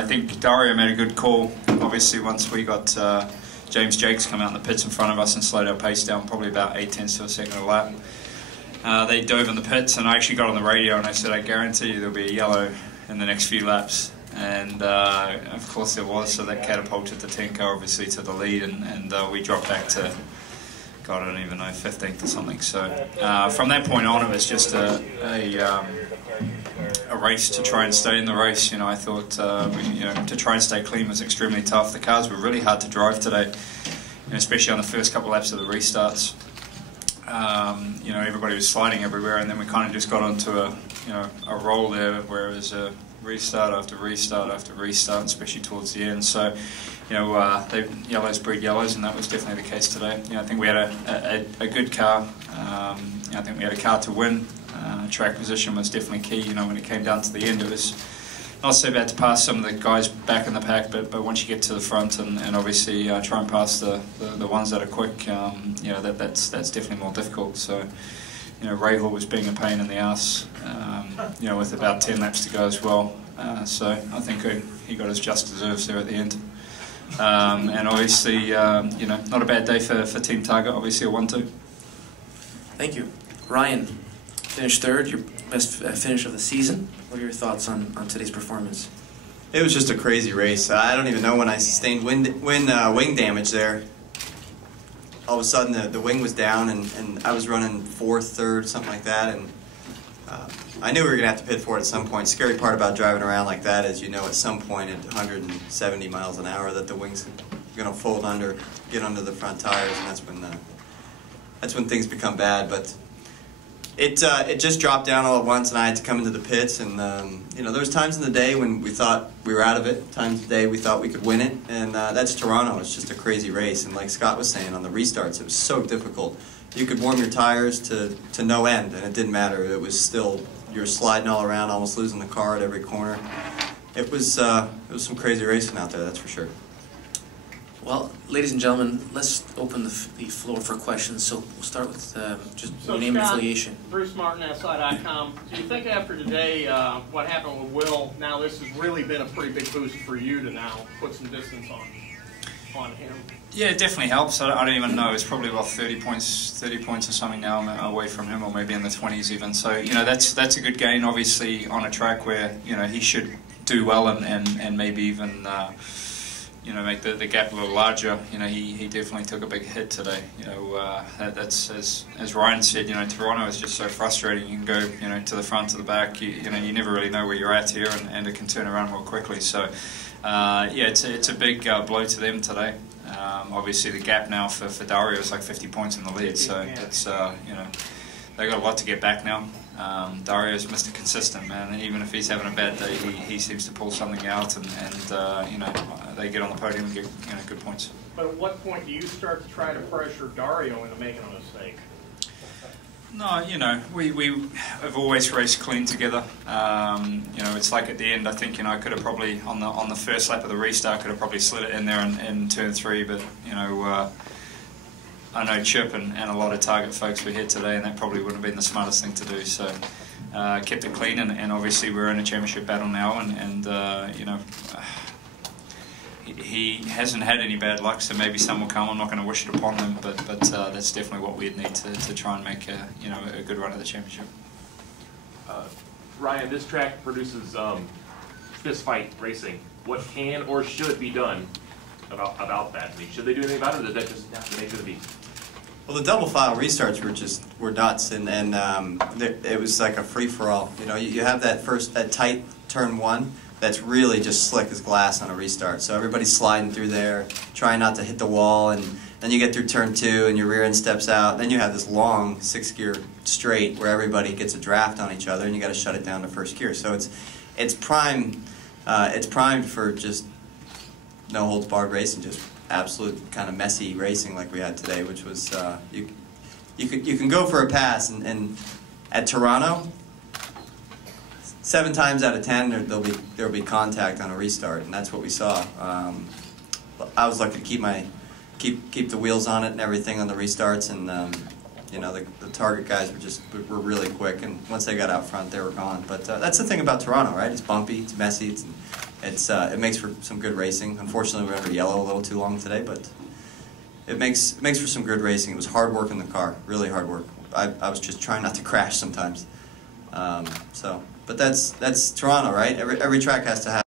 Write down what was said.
I think Dario made a good call. Obviously, once we got James Jakes come out in the pits in front of us and slowed our pace down probably about 0.8 of a second a lap. They dove in the pits, and I actually got on the radio and I said, I guarantee you there'll be a yellow in the next few laps. And of course there was, so that catapulted the 10 car obviously to the lead, and we dropped back to, God, I don't even know, 15th or something. So from that point on, it was just a race to try and stay in the race. You know, I thought to try and stay clean was extremely tough. The cars were really hard to drive today, especially on the first couple laps of the restarts. You know, everybody was sliding everywhere, and then we kind of just got onto a roll there where it was a restart after restart after restart, especially towards the end. So, you know, yellows breed yellows, and that was definitely the case today. You know, I think we had a good car. I think we had a car to win. Track position was definitely key. You know, when it came down to the end, it was not so bad to pass some of the guys back in the pack, but once you get to the front and obviously try and pass the ones that are quick, you know, that's definitely more difficult. So, you know, Rahal was being a pain in the ass, you know, with about 10 laps to go as well. So I think he got his just deserves there at the end. And obviously, you know, not a bad day for Team Target, obviously a 1-2. Thank you. Ryan, finished third, your best finish of the season. What are your thoughts on today's performance? It was just a crazy race. I don't even know when I sustained wing damage there. All of a sudden the wing was down, and I was running fourth, third, something like that, and I knew we were going to have to pit for it at some point. Scary part about driving around like that is, you know, at some point at 170 miles an hour that the wing's going to fold under, get under the front tires, and that's when things become bad. But it just dropped down all at once, and I had to come into the pits. And you know, there was times in the day when we thought we were out of it. Times of the day we thought we could win it, and that's Toronto. It's just a crazy race, and like Scott was saying, on the restarts, it was so difficult. You could warm your tires to no end, and it didn't matter. It was still, you were sliding all around, almost losing the car at every corner. It was some crazy racing out there, that's for sure. Well, ladies and gentlemen, let's open the floor for questions. So we'll start with just your name and affiliation. Bruce Martin, SI.com. Do you think after today, what happened with Will, now this has really been a pretty big boost for you to now put some distance on him? Yeah, it definitely helps. I don't even know. It's probably about 30 points or something now away from him, or maybe in the 20s even. So, you know, that's a good gain, obviously, on a track where, you know, he should do well and maybe even, you know, make the gap a little larger. You know, he definitely took a big hit today. You know, that's, as Ryan said, you know, Toronto is just so frustrating. You can go, you know, to the front, to the back. You know, you never really know where you're at here, and it can turn around real quickly. So, yeah, it's a big blow to them today. Obviously, the gap now for Dario is like 50 points in the lead, so it's you know, they got a lot to get back now. Dario's Mr. Consistent, man. Even if he's having a bad day, he seems to pull something out, and you know, they get on the podium and get, you know, good points. But at what point do you start to try to pressure Dario into making a mistake? No, you know, we have always raced clean together. You know, it's like at the end, I think, you know, I could have probably, on the first lap of the restart, could have probably slid it in there in turn 3, but, you know, I know Chip and a lot of Target folks were here today, and that probably wouldn't have been the smartest thing to do, so kept it clean, and obviously we're in a championship battle now, and you know, he hasn't had any bad luck, so maybe some will come. I'm not going to wish it upon them, but that's definitely what we'd need to try and make you know, a good run at the championship. Ryan, this track produces fist fight racing. What can or should be done about that? I mean, should they do anything about it, or does that just have to make the beat? Well, the double file restarts were nuts, and it was like a free for all. You know, you have that tight turn 1. That's really just slick as glass on a restart. So everybody's sliding through there, trying not to hit the wall, and then you get through turn 2 and your rear end steps out. Then you have this long 6-gear straight where everybody gets a draft on each other, and you got to shut it down to first gear. So it's primed for just no holds barred racing, just absolute kind of messy racing like we had today, which was you can go for a pass, and at Toronto, 7 times out of 10 there'll be contact on a restart, and that's what we saw. I was lucky to keep the wheels on it and everything on the restarts, and you know, the Target guys were really quick, and once they got out front, they were gone. But that's the thing about Toronto, right? It's bumpy, it's messy, it makes for some good racing. Unfortunately, we were under yellow a little too long today, but it makes for some good racing. It was hard work in the car, really hard work. I was just trying not to crash sometimes. But that's Toronto, right? Every track has to have